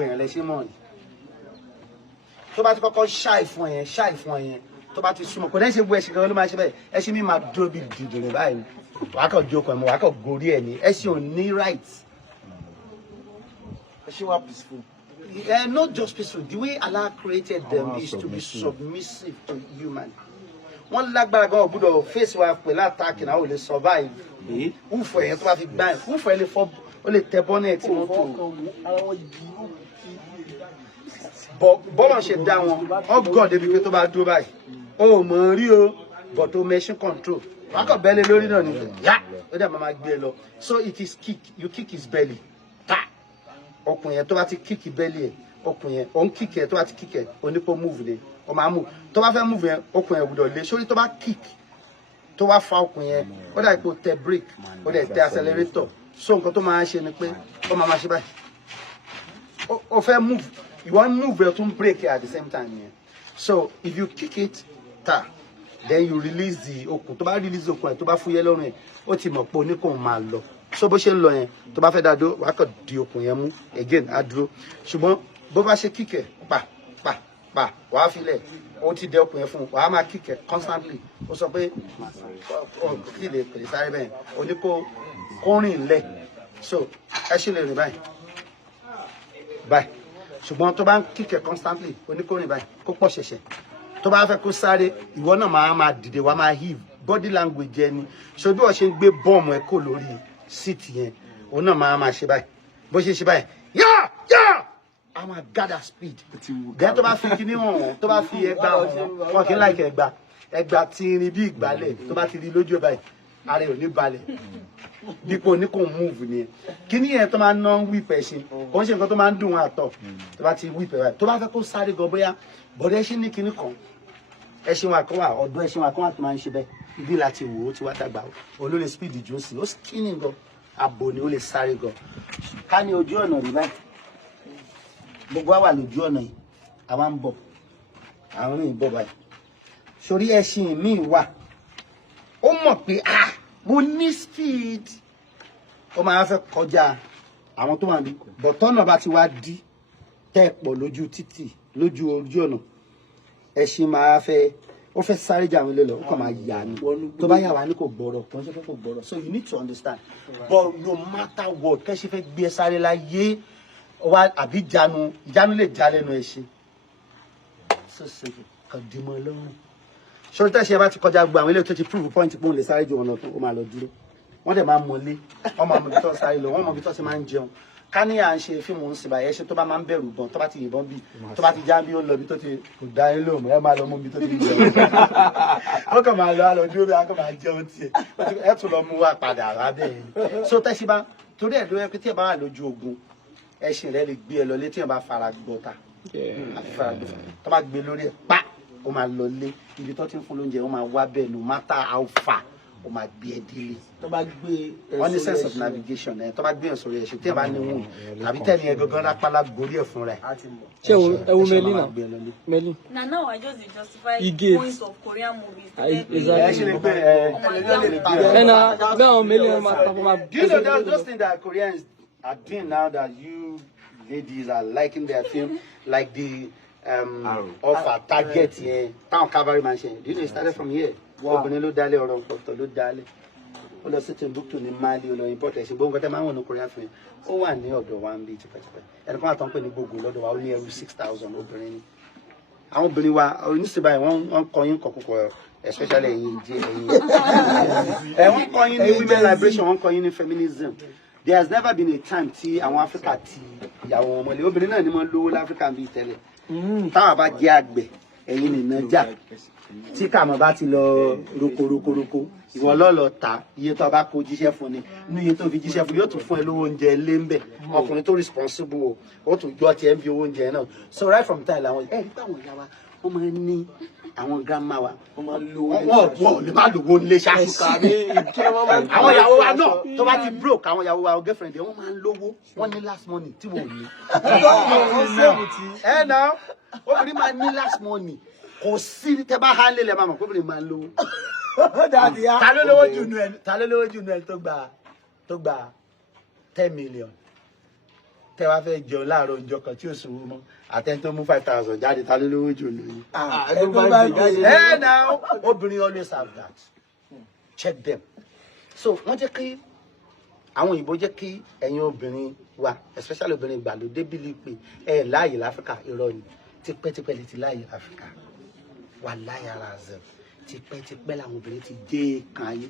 gbogbo èèyàn lẹ ṣe mọ̀ ni tó bá ti kọ́kọ́ ṣáì fún ẹ̀yẹn tó bá ti súnmọ́ kò dẹ́n ṣe gbogbo ẹṣin kan ló máa ṣe bẹ́ẹ̀ ẹṣin mi máa dúró bí dìdìrín báyìí wàá kàn jókòó ẹ̀mọ́ wàá kàn gorí ẹ̀ ní ẹṣin ò ní right. ẹṣin wa peaceful. Not just peaceful. The way Allah created them is to be submissive to human. One lágbára gan gbọ́dọ̀ face wa pẹ̀lú attack na ó lè survive. Ufo yẹn tó bá fi gbá ẹ̀. Ufo yẹn lè fọ́ ó lè tẹ bonnet mọ́tò. Bọ́lọ̀ ṣe dá wọn. Ó gọ̀ débi pé tó bá dúró báyìí. Ó mọ̀ rí o but o machine control. Wọ́n kàn bẹ́lẹ̀ lórí náà ni. Yá ó dẹ̀ máa gbé lọ. So it is kick. You kick his belly. Okùn yẹn tó bá ti kick belly ẹ̀ okùn yẹn òun kick ẹ̀ tó bá ti kick ẹ̀ onípo move ni ó máa move tó bá fẹ́ move yẹn okùn yẹn gbọ́dọ̀ lé sórí tó bá kick tó wá fa okùn yẹn ó dà ipò tẹ brake ó dẹ̀ tẹ accelerator so nǹkan tó máa ṣe ni pé ó máa ṣe báyìí ó fẹ́ move you wan move ẹ̀ tún brake at the same time yẹn so if you kick it then you release the okùn tó bá release okùn ẹ̀ tó bá fúyẹ́ lọ́rùn ẹ̀ ó ti mọ̀ pé oníkùn máa lọ so bó ṣe ń lọ yẹn tó bá fẹ́ dá dúró wàá kàn di okùn yẹn mú again á dúró ṣùgbọ́n bó bá ṣe kíkẹ̀ pa wàá filẹ̀ ó ti dẹ okùn yẹn fún un wàá máa kíkẹ̀ constantly ó sọ pé kí lè pèlè sáré bẹ́ẹ̀ o ní kó rìn lẹ̀ so ẹ ṣe lè rìn báyìí ṣùgbọ́n tó bá ń kíkẹ̀ constantly o ní kó rìn báyìí kó pọ̀ ṣẹ̀ṣẹ̀ tó bá fẹ́ kó sáré ìwọ náà máa dìde wàá máa heave body language ẹni so bí wọ́n ṣe ń gbé bọ́ọ̀mù ẹ̀ kò lórí seat yẹn òun náà máa ṣe báyìí bó ṣe báyìí yá a máa gather speed then tó bá fi kíní wọn tó bá fi ẹgbà wọn kì í láìka ẹgbà tí irin bí ìgbálẹ̀ tó bá ti rí lójú ẹ báyìí ara ẹ̀ ò ní balẹ̀ dípò ní kò move nìyẹn kíní yẹn tó máa ń ná wípẹ̀ ṣe kò ń ṣe nǹkan tó máa ń dùn wọn àtọ̀ tó bá ti wípẹ̀ báyìí tó bá fẹ́ kó sáré gan bóyá bọ̀dọ̀ ẹṣin ní kíní kan ẹṣin wa kan wà ọ̀dọ̀ ẹṣin wa kan wà tó máa ń ṣe bẹ́ẹ̀ ibi láti wò ó ti wá dàgbà olóòlè speed jù sí ó skinny gan abo ni ó lè sáré gan ká ní ojú ọ̀nà rí báyìí gbogbo àwa lójú ọ̀nà yìí àwa ń bọ̀ àwọn ní ìbọ̀ báyìí sórí ẹṣin mi wà ó mọ̀ pé mo ní speed ó máa fẹ́ kọjá àwọn tó wà ní bọ̀tọ́nà bá ti wá dí tẹ́ pọ̀ lójú títì lójú ojú ọ̀nà ẹṣin máa fẹ́ ó fẹ́ sáré jà àwọn ilé lọ ó kàn máa yà ni tó bá yà wá ní kò gbọ́rọ̀ kò ń ṣe pé kò gbọ́rọ̀ so you need to understand but no matter what kẹ́sì fẹ́ gbé ẹ sáré láyé wa àbí ìjánu lè já lẹ́nu ẹṣin so simple kàn dì mọ́ lọ́rùn sórí tẹ́sí ẹ bá ti kọjá gbogbo àwọn ilé tó ti prove point pé òun lè sáré ju wọn lọ tó ó máa lọ dúró wọ́n dẹ̀ máa mọlé wọ́n máa mọ ibi tó sáré lọ wọ́n mọ ibi tó ti máa ń jẹun ká ní à ń ṣe fíìmù ń sìnbà ẹṣin tó bá máa ń bẹ̀rù gan tó bá ti yìnbọn bí tó bá ti já bí ó lọ bí tó ti kò dá yín lóhùn ẹ máa lọ mú bí tó ti jẹun ó kàn máa lọ àlọ dúró bí a kàn máa jẹun tiẹ̀ ẹ tún lọ mú wa padà rábẹ́ yìí so tẹ́sí bá torí ẹ̀ ló yẹ pé tí ẹ bá wà lójú ogun ẹṣin rẹ lè gbé ẹ lọ létí ẹ bá fara gbọta àti fara gbọta tó bá gbé lórí ẹ pa ó máa lọ lé ibi tó ti ń fún lóúnjẹ ó máa wá bẹ́ẹ̀ no matter how far ó máa gbé ẹ délé tó bá gbé wọ́n ní sense of navigation ẹ tó bá gbé ẹ sórí ẹṣin tí ẹ bá ní wọn tàbí tẹ́ni ẹ gangan rápálá gorí ẹ̀ fúnra ẹ̀. ṣé ẹ wo Melin náà Melin. na now I just dey justify points of Korean movies. Exactly. And now Melin do you know those things that Koreans are doing now that you ladies are liking their film like the offer target yẹn town cavalry man ṣe do you know it started from here obìnrin ló dálé ọ̀rọ̀ nǹkan ló dálé ó lọ sí Timbuktu ní Mali ó lọ import ẹ̀sìn gbogbo nǹkan tẹ́ máa ń wọ̀n ní Korean film ó wà ní ọ̀dọ̀ wa ń bí tipẹ́tipẹ́ ẹnìkan àtọ́ ń pè ní gbogbo lọ́dọ̀ wa ó ní ẹrú 6,000 obìnrin ni àwọn obìnrin wa oníṣẹ́ báyìí wọ́n kọ́ yín kọ̀kọ̀kọ̀ especially ẹ̀yin jẹ́ ẹ̀yin wọ́n kọ́ yín ní women liberation wọ́n kọ́ yín ní feminism there has never been a time tí àwọn Áfíríkà ti ìyàwó wọn mọ́lẹ̀ obìnrin náà ni wọ́n lówó láfíríkà bíi tẹ́lẹ̀ táwọn bá jẹ́ àgbẹ̀ ẹ̀yin nìna jà tí kàmọ́ bá ti lọ roko ìwọ lọ́lọ́ ta iye tó bá kó jíṣẹ́ fún ni ní iye tó fi jíṣẹ́ fún yóò tún fún ẹ lówó oúnjẹ lé ń bẹ̀ ọkùnrin tó responsible ó tún gbọ́ tiẹ̀ ń bí owó oúnjẹ náà so right from time làwọn ẹ̀ nípa àwọn ìyá wa wọ́n máa ń ní àwọn grandma wa wọ́n máa ń lo wọ́n lè má lówó nílé ṣáà àwọn ìyàwó wa náà tó bá ti broke àwọn ìyàwó wa girlfriend wọ́n máa ń lówó wọ́n ní last money tí wọ́n ò ní. ẹ náà obìnrin máa ní last money kò sí tẹ bá há lélẹ̀ máa mọ̀ pé obìnrin máa ń lówó. ta ló lówó jù nù ẹ tó gba 10 million tẹ́ wá fẹ́ jẹun láàárọ̀ ọjọ́ kan tí ò sówó mọ́ àtẹni tó mú 5,000 jáde ta ló lówó jù lóyún. Now obìnrin always have that. Check them. So wọ́n jẹ́ kí àwọn òyìnbó jẹ́ kí ẹ̀yin obìnrin wa especially obìnrin ìgbàlódé bílí pé ẹ láàyè láfíríkà irọ́ ni tipẹ́tipẹ́ lè ti láàyè láfíríkà wà láyé ara zẹ̀ tipẹ́tipẹ́ làwọn obìnrin ti dé kan ayé.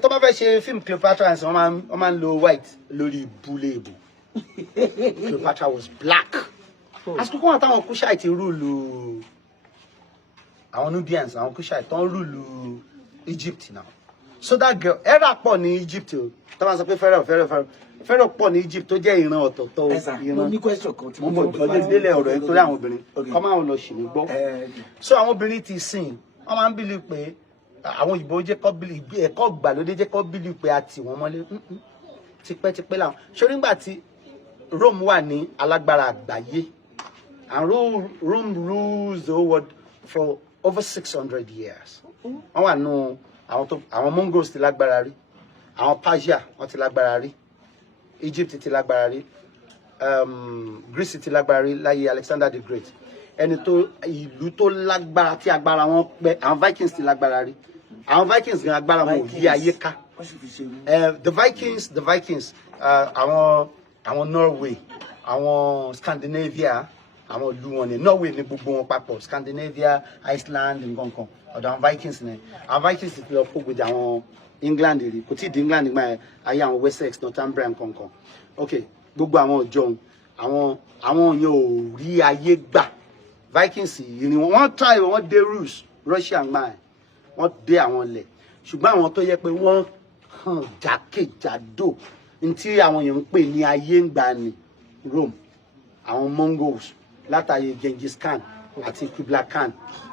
Tó bá fẹ́ ṣe fíìmù Cleopatra ẹ̀sìn wọ́n máa ń lo white lórí ìbúlé ìbò. Cleopatra was black. Àsìkò kan àtàwọn Kushite ti rúùlù àwọn Nubians àwọn Kushite tó ń rúùlù Egypt now. So that girl era pọ̀ ní Egypt o tó máa sọ pé Pharaoh pọ̀ ní Egypt tó jẹ́ ìran ọ̀tọ̀ọ̀tọ̀ ìran. Mo ní question kan tí mo mọ̀ délé ọ̀rọ̀ yìí torí àwọn obìnrin kọ́ máa ń lọ ṣì mí gbọ́. So àwọn obìnrin ti sìn wọ́n máa ń bìlì pé àwọn òyìnbó jẹ́ kọ́ bìlì ẹ̀kọ́ ìgbàlódé jẹ́ kọ́ bìlì pé a tì wọ́n mọ́lé tipẹ́tipẹ́ làwọn. Ṣé nígbà tí Rome wà ní alágbára àgbáyé and Rome rules the whole world for over 600 years. Wọ́n wà nù àwọn Mongols ti lágbára rí, àwọn Persia wọ́n ti lágbára rí, Egypt ti lágbára rí, Greece ti lágbára rí láyé Alexander the Great. Ẹni tó ìlú tó lágbára tí agbára wọn pẹ́ àwọn Vikings ti lágbára rí. Àwọn Vikings gan agbára wọn ò yí ayé ká. The Vikings àwọn Norway, àwọn Scandinavia, àwọn ìlú wọn ní Norway ní gbogbo wọn papọ̀, Scandinavia, Iceland nǹkan kan ọ̀dọ̀ àwọn Vikings ní àwọn Vikings ti lọ kó gbèjà àwọn England rí kò tí ì di England nígbà ayé àwọn Wessex Northumbria nǹkan kan ok gbogbo àwọn ọjọ́ àwọn yẹn ò rí ayé gbà Vikings ìrìn wọn try wọn dé Russia gbà wọn dé àwọn ilẹ̀ ṣùgbọ́n àwọn tó yẹ pé wọ́n hàn jákèjádò ntí àwọn èèyàn ń pè ní ayé ń gbà ní Rome àwọn Mongols látàyè Genghis Khan àti Kublai Khan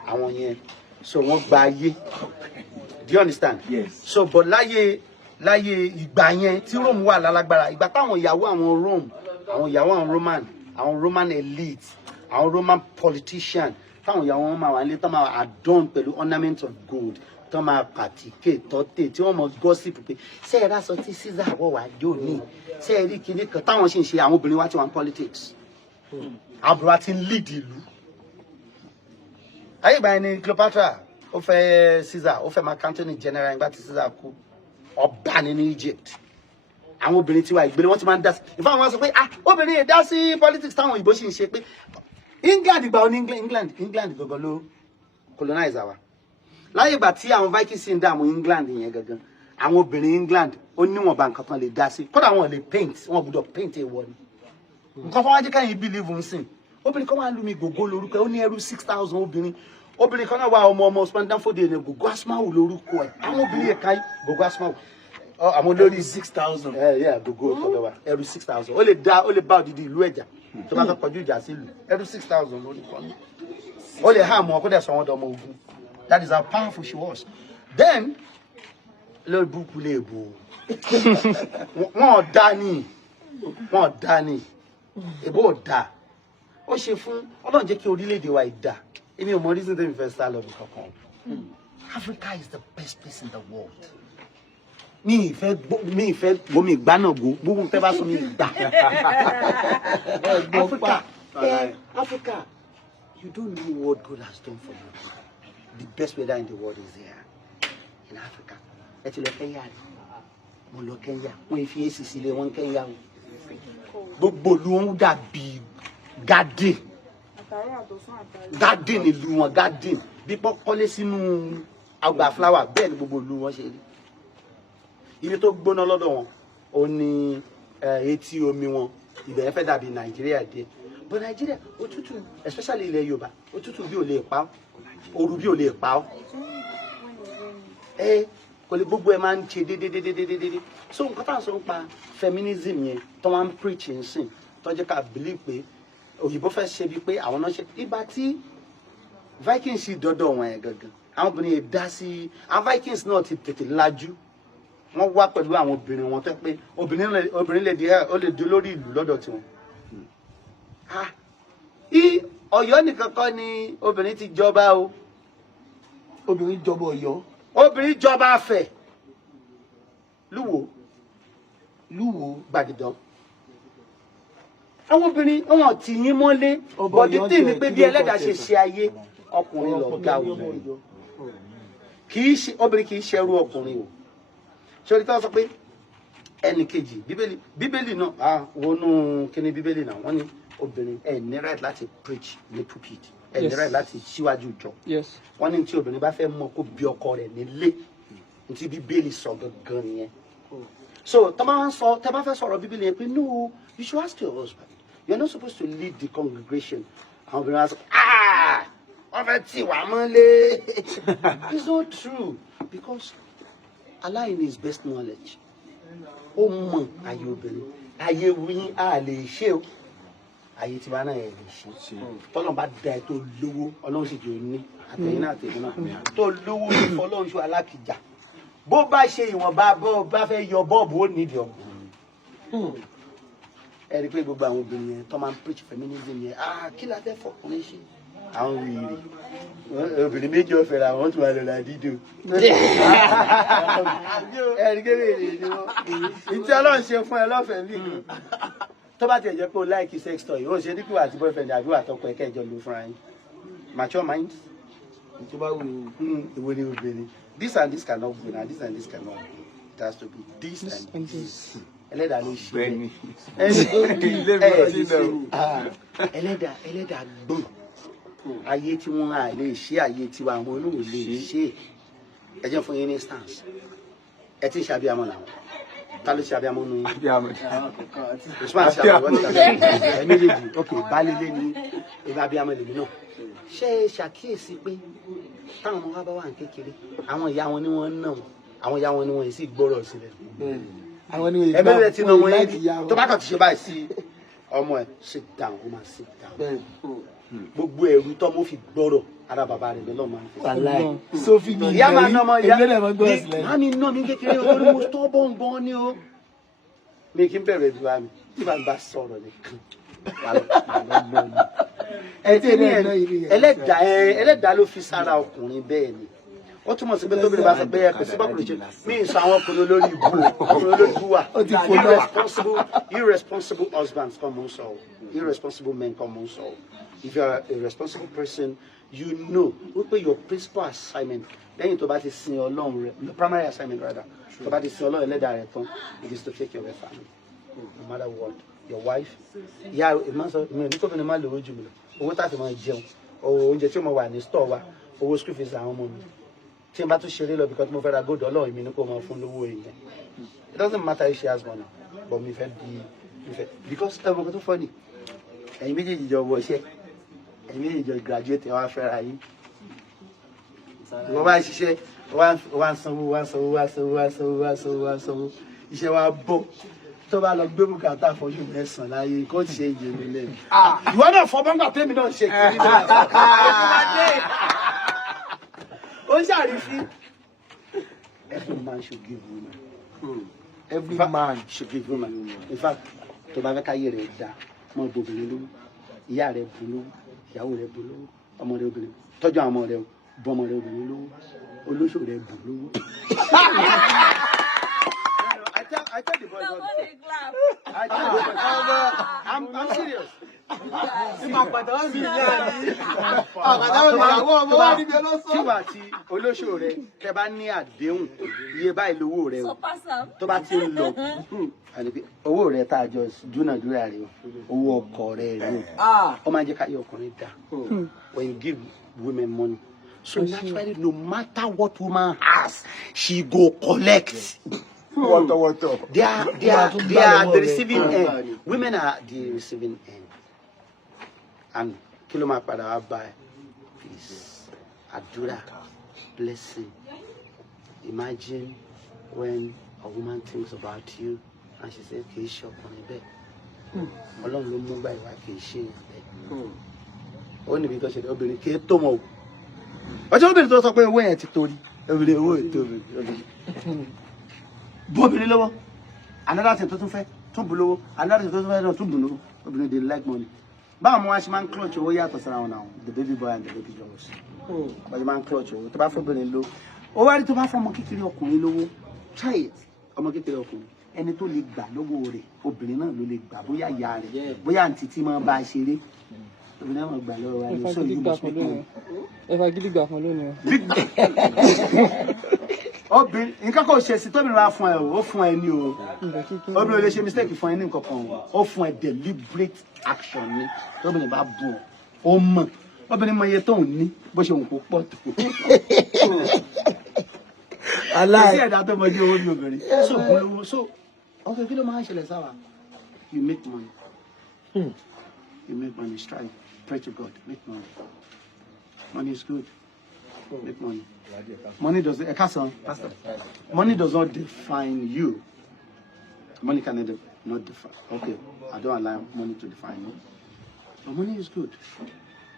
àwọn yẹn so wọ́n gba ayé do you understand yes so but láyé ìgbà yẹn tí Rome wà lálágbára ìgbà táwọn ìyàwó àwọn Rome àwọn ìyàwó àwọn Roman elite àwọn Roman politician táwọn ìyàwó wọn máa wà nílé tó máa adorn pẹ̀lú ornament of gold tó máa pàtíkè tọ́tẹ̀ tí wọ́n mọ gossip pé ṣé ẹ rásọ tí Caesar wọ̀ wá yóò ní ṣé ẹ rí kinní kan táwọn ṣì ń ṣe àwọn obìnrin wá tí wọ́n ń politics àbúrò ti ń lead ìlú. Ayé ìgbà yẹn ni Cleopatra ó fẹ́ Caesar ó fẹ́ Mark Antony general ìgbà tí Caesar kú ọba ní Egypt àwọn obìnrin tiwa ìgbélé wọn ti máa ń dá sí ìfọwọ́n wọn sọ pé obìnrin yẹn dá sí politics táwọn òyìnbó sì ń ṣe pé England ìgbà oní England gangan ló colonize wa láyé ìgbà tí àwọn Vikings ń dààmú England yẹn gangan àwọn obìnrin England ó níwọ̀nba nǹkan kan lè dá sí kódà wọn lè paint wọn gbọ́dọ̀ paint èèwọ̀ ni nǹkan fún wájú káyìn believe ń sìn obìnrin kan wà lómi gògó lórúkọ ó ní ẹrú 6,000 obìnrin kan náà wà ọmọ Usman Danfodiyo ní gògó asmawu lórúkọ ẹ àwọn obìnrin yẹn káyì gògó asmawu àwọn olórí 6,000 gògó tọ̀dọ̀ wa ẹrú 6,000 ó lè bá odidi ìlú ẹ̀jà tó bá fẹ́ kọjú ìjà sí ìlú ẹrú 6,000 lórúkọ ní ó lè há àmọ́ kó dẹ̀ sọ wọn dọmọ ogun that is how powerful she was then lórí burúkú lè bò wọn dá ní èbó dá ó ṣe fún Ọlọ́run jẹ́ kí orílẹ̀-èdè wa ìdá èmi ò mọ reason tẹ́mi fẹ́ sá lọ bí kankan Africa is the best place in the world mi ìfẹ́ gómi ìgbánà gbogbo tẹ́ bá sọ mi ìgbà Africa you don't know what God has done for you the best weather in the world is here in Africa ẹ ti lọ Kenya mo lọ Kenya wọ́n fi èsì sílé wọn Kenya gbogbo ìlú wọn dàbí garden ìlú wọn garden bí pọ́kọ́lé sínú àgbà flower bẹ́ẹ̀ ni gbogbo ìlú wọn ṣe rí ibi tó gbóná lọ́dọ̀ wọn ó ní etí omi wọn ibẹ̀ yẹn fẹ́ dàbí Nàìjíríà díẹ̀ but Nàìjíríà òtútù especially ilẹ̀ Yorùbá òtútù bí ò lè pa ọ́ ooru bí ò lè pa ọ́ kò lè gbogbo ẹ máa ń ṣe dédédédédédé so nǹkan tá à ń sọ nípa feminism yẹn tó máa ń preach ń sìn tó jẹ́ ká believe pé òyìnbó fẹ́ ṣe bíi pé àwọn náà ṣe ìgbà tí Vikings dọ́dọ̀ wọn yẹn gangan àwọn obìnrin yẹn dá sí àwọn Vikings náà ti tètè lajú wọ́n wá pẹ̀lú àwọn obìnrin wọn tó pé obìnrin lè di olórí ìlú lọ́dọ̀ tiwọn. Ọ̀yọ́ nìkan kọ́ ni obìnrin ti jọba o obìnrin jọba Ọ̀yọ́ obìnrin jọba Afẹ̀ Lúwo Gbàgìdán àwọn obìnrin wọn ti yín mọ́lé bọ̀dí tí ní pé bí ẹlẹ́dàá ṣe ṣe ayé ọkùnrin lọ ga obìnrin obìnrin kì í ṣẹrú ọkùnrin o ṣorí tó sọ pé ẹnì kejì bíbélì náà wọnú kíní bíbélì náà wọ́n ní obìnrin ẹ ní right láti preach ní pulpit ẹ ní right láti síwájú ìjọ wọ́n ní tí obìnrin bá fẹ́ mọ kó bí ọkọ rẹ̀ nílé ní tí bíbélì sọ gangan nìyẹn so tẹ́ bá fẹ́ sọ̀rọ̀ bíbélì yẹn pé no you should ask your husband you are not supposed to lead the congregation àwọn obìnrin wa sọ wọ́n fẹ́ tì wá mọ́lé it's not true because Allah in his best knowledge ó mọ ayé obìnrin ayé wíyín a lè ṣe o ayé tí wàá náà yẹ lè ṣe tọ́lọ́n bá da ẹ tó lówó ọlọ́run sì jẹ́ òní àtẹ̀yìn náà àtẹ̀yìn náà tó lówó fọlọ́run ṣó alákìjà bó bá ṣe ìwọ̀nba bó bá fẹ́ yọ bọ́ọ̀bù ó nídìí ọkùnrin ẹ rí i pé gbogbo àwọn obìnrin yẹn tó máa ń preach feminism yẹn kí la fẹ́ fọkùnrin ṣe àwọn wìrì obìnrin méjì ọ̀fẹ́ la wọ́n tún wà lọ́la dídò ẹ rí i pé wèrè ni wọ́n ìtí ọlọ́run ṣe fún ẹ lọ́fẹ̀ẹ́ bí tó bá tiẹ̀ jẹ́ pé o láìkí sex toy ó ṣe ní kí wà àti boyfriend àbí wà tọkọ ẹ̀kẹ́ ìjọ ló fúnra yín mature mind tó bá wù ìwé ni obìnrin this and this cannot be na this and this cannot be it has to be this and this ẹlẹ́dàá ló ṣe ẹlẹ́dàá gbọ́n ayé tí wọ́n á lè ṣe ayé tí àwọn olóòwò lè ṣe ẹ jẹ́ fún yín ní instance ẹ ti ṣe abiyamọ làwọn ta ló ṣe abiyamọ nù yín usman ṣe abiyamọ ẹ méjèèjì ok balẹ̀lẹ̀ ni ìbá abiyamọ lèmi náà ṣe é ṣàkíyèsí pé táwọn ọmọ wa bá wà ní kékeré àwọn ìyá wọn ni wọ́n ń nà wọn àwọn ìyá wọn ni wọ́n sì gbọ́rọ̀ sílẹ̀ ẹgbẹ́ rẹ̀ ti nà wọ́n yẹn tó bá kàn ti ṣe báyìí sí ọmọ ẹ̀ sit down ó máa sit down gbogbo ẹrù tó mo fi gbọ́rọ̀ ara bàbá rẹ̀ lọ máa ń fi. Sophie mi ìyá máa ná ọmọ ìyá máa mi ná mi kékeré olórí mo tọ́ bọ́ǹbọ́n ni o mi kì í bẹ̀rẹ̀ bí wa mi tí màá bá sọ̀rọ̀ nìkan ẹlẹ́dàá ló fi sára ọkùnrin bẹ́ẹ̀ ni ó túmọ̀ sí pé tóbi bá sọ pé ẹ kò sí bọ́kùnrin ṣe mí sọ àwọn ọkùnrin olórí ibú wà irresponsible husbands kan mò ń sọ irresponsible men kan mò ń sọ if you are a responsible person you know wípé your principal assignment lẹ́yìn tó bá ti sin ọlọ́run rẹ your primary assignment rather tó bá ti sin ọlọ́run ẹlẹ́dàá rẹ tán it is to take care of your family no matter what your wife ìyá ìmọ̀ sọ ìmọ̀ ní kófin ni má lówó jù mí lọ owó tá a fi máa jẹun oúnjẹ tí mo wà ní store wa owó school fees àwọn ọmọ mi tí n bá tún ṣeré lọ because mo fẹ́ ra gold ọlọ́run mi ní kó máa fún lówó èèyàn it doesn't matter if she has money but mi fẹ́ because ẹ mọ̀ kó tó fọ́ ni ẹ̀yin méjèèjì jọ wọ iṣẹ́ ẹ̀yin méjèèjì jọ graduate ẹ̀ wá fẹ́ ra yín wọ́n bá ṣiṣẹ́ wá ń sanwó iṣẹ́ wa bọ̀ tó bá lọ gbé bùkátà fọjú mẹ́sàn-án láyé kó ti ṣe ìjẹ mi lẹ́nu ìwọ náà fọ bọ́ńgà tèmi náà ṣe kiri ó ṣàrífín every man should give woman every man should give woman in fact tó bá fẹ́ káyé rẹ̀ dá mọ́ obìnrin lówó ìyá rẹ̀ bù lówó ìyàwó rẹ̀ bù lówó ọmọ rẹ̀ obìnrin tọ́jú àwọn ọmọ rẹ̀ bọ́ ọmọ rẹ̀ obìnrin lówó olóṣò rẹ̀ bù lówó. I tell the boys all the time. I tell the boys, I'm serious. Tí wà tí olóṣò rẹ̀ tẹ́ bá ní àdéhùn iye báyìí lówó rẹ̀ o tó bá ti ń lọ owó rẹ̀ tá a jọ dúnàdúrà rẹ̀ o owó ọkọ rẹ̀ rẹ̀ o ó máa ń jẹ́ káyọ̀ ọkùnrin dá when you give women money so naturally no matter what woman has she go collect. Water. They are the receiving end. Women are the receiving end. And kiloma pada by peace, adura, blessing. Imagine when a woman thinks about you and she says, "Okay, shop on a bed." Along the move by what can she only because she's obìnrin ke to mo. Ọjọ́ obìnrin tó sọ pé owó yẹn ti tóri. Obìnrin owó tóbi. Bobìnrin lọ́wọ́ another thing tó tún fẹ́ tún bù lówó another thing tó tún fẹ́ náà tún bù lówó obìnrin dey like money báwo mo wá ṣe máa ń clutch owó yàtọ̀ síra wọn náà the baby boy and the baby girls wọ́n ṣe máa ń clutch owó tó bá fọ́bìnrin lówó ó wá rí tó bá fọ́ ọmọ kékeré ọkùnrin lówó try it ọmọ kékeré ọkùnrin ẹni tó lè gbà lọ́wọ́ rẹ̀ obìnrin náà ló lè gbà bóyá ìyá rẹ̀ bóyá àǹtí tí máa bá a ṣeré obìnrin náà máa gbà lọ́wọ́ wa ní sóyún mọ́sípẹ́tì. ẹ fa gidi gbà fún lónìí. obìnrin nǹkan kò ṣe sí tóbìnrin wa fún ẹ o ó fún ẹ ní o obìnrin ò lè ṣe mistake fún ẹ ní nǹkan kan ó fún ẹ deliberate action ni tóbìnrin bá bù ọ ó mọ̀ obìnrin mọ iye tó ń ní bó ṣe òun kò pọ̀ tó. aláì sí ẹ̀dá tó mọjú owó ní obìnrin so gbólówó so ọkọ kí ló máa ń ṣẹlẹ̀ sáwà you make money you make money strive pray to God make money money is good make money money does pastor money does not define you money can not define okay I don't allow money to define me but money is good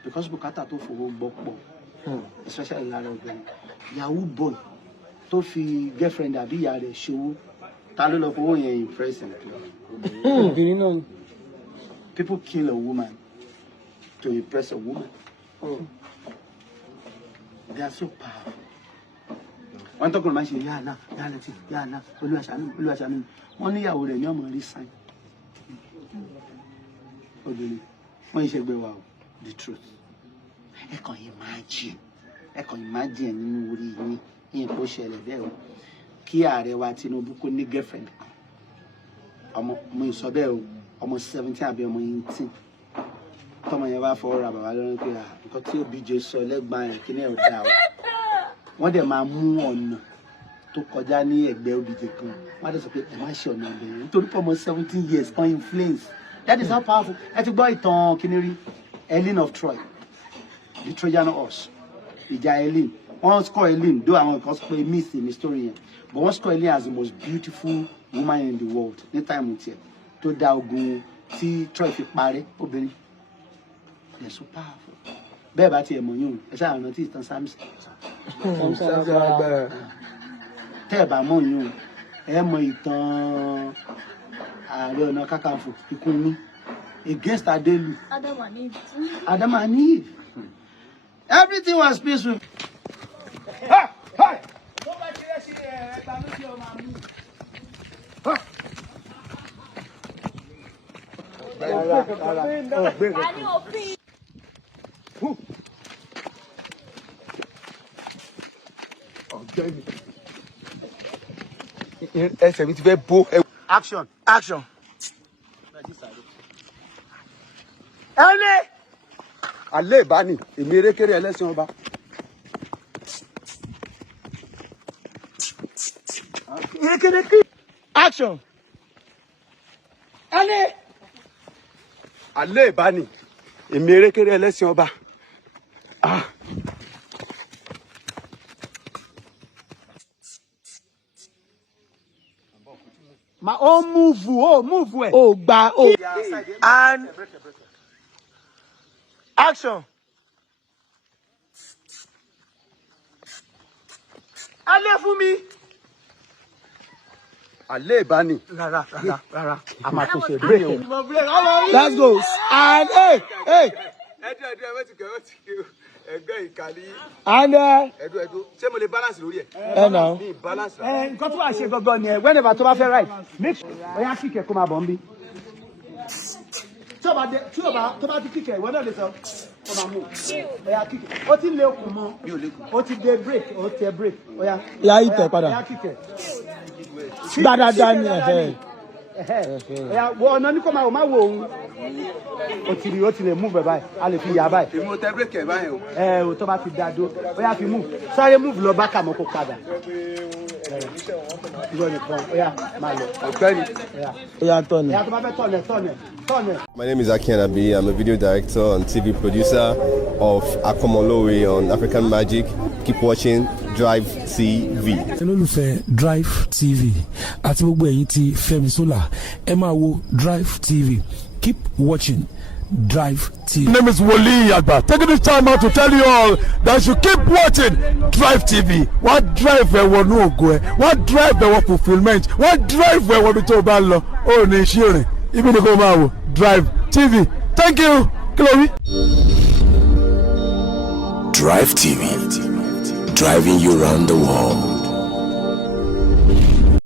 because bùkátà tó fowó gbọ́ pọ̀ especially lára obìnrin yahoo boy tó fi girlfriend àbí ìyá rẹ̀ ṣòwò ta ló lọ fowó yẹn impress him. obìnrin náà. People kill a woman to impress a woman. They are so powerful. Wọ́n tọ́kùnrin máa ń ṣe yáàna olúwaṣàánú wọ́n níyàwó rẹ̀ ní ọmọ rí sáìn. Obìnrin wọ́n yìí ṣẹ́gbẹ́ wa o the truth. Ẹ kàn imagine nínú orí yín yín kó ṣẹlẹ̀ bẹ́ẹ̀ o kí ààrẹ wa Tinubu kó ní girlfriend ọmọ mo sọ bẹ́ẹ̀ o ọmọ 17 àbí ọmọ 18 tọmọ yẹn bá fọwọ́ ra bàbá lọ́rùn pé nǹkan tí Obj sọ lẹ́gbàá yẹn kí ní ẹ̀ dá o wọ́n dẹ̀ máa mú ọ̀nà tó kọjá ní ẹ̀gbẹ́ Obj kan wọ́n á dẹ̀ sọ pé ẹ̀ má ṣe ọ̀nà ọ̀bẹ yẹn nítorí pé ọmọ 17 years kan influence that is how powerful ẹ ti gbọ́ ìtàn kíní rí Helen of Troy the Trojan horse ìjà Helen wọ́n score Helen though àwọn kan sọ pé miss in the story yẹn but wọ́n score Helen as the most beautiful woman in the world ní time tiẹ̀ tó dá ogun tí Troy fi parẹ́ obìnrin they are so powerful bẹ́ẹ̀ bá tiẹ̀ mọ̀ yún ẹ ṣáà rántí ìtàn Samson tẹ́ ẹ̀ bá mọ̀ yún ẹ mọ̀ ìtàn Ààrẹ Ọ̀nà Kakanfò Ìkúnmi against Adelu Adam and Eve everything was peaceful. ẹsẹ̀ mi ti fẹ́ bó. Action. ẹni alẹ́ ìbáni èmi erékéré ẹlẹ́sìn ọba. erékéré kí. action. ẹni alẹ́ ìbáni èmi erékéré ẹlẹ́sìn ọba. Ma o move ẹ. o gba o. and action. alẹ́ fún mi. alẹ́ ìbáni. Rárá a máa tún ṣe break o. let's go and hey. ẹdun ẹ ti kẹ ẹgbẹ́ ìkàlí. and ẹdun ṣé mo lè balance lórí ẹ. ẹ nà. mi balance. Nǹkan tó wà ṣe gangan ni ẹ whenever tó bá fẹ́ right make sure ọ̀yá kíkẹ́ kó máa bọ̀ ń bí. Tí o bá tó bá ti kíkẹ́ ìwọ náà lè sọ ọ máa mú ọ̀yá kíkẹ́ ó ti lé okùn mọ́ ó ti dé break ó tẹ break ọ̀yá. ya ìtẹ̀ padà. ọ̀yá kíkẹ́. dáadáa ni Ọ̀yá wọ ọ̀nà ní kò máa wò má wo òun. Ó ti lè move báyìí a lè fi yà báyìí. èmi ò tẹ bírèkì ẹ báyìí o. O tó bá ti dá dó ọ̀yá fi move sáré move lọ bá kàmọ́ kó padà. Ìwọ nìkan ọ̀yá máa lọ. ọ̀gbẹ́ni. ya tọ̀nù. Ọ̀yá tó bá fẹ́ tọ̀nẹ̀. My name is Akianabi. I'm a video director and TV producer of Akomolowe on African Magic. Keep watching Drivetv. olólùfẹ́ Drivetv àti gbogbo ẹ̀yin tí Feminism ẹ máa wo Drivetv. Keep watching Drivetv. My name is Wole Agba. Taking this time out to tell you all that you keep watching Drivetv. What drive ẹ̀wọ̀ ní ògo ẹ̀? What drive ẹ̀wọ̀ fulfilment? What drive ẹ̀wọ̀ bí tó bá lọ? Ó ní iṣẹ́ rìn. Ibi ni kò máa wò Drivetv. Thank you. Chloe. Drivetv. Driving you around the world.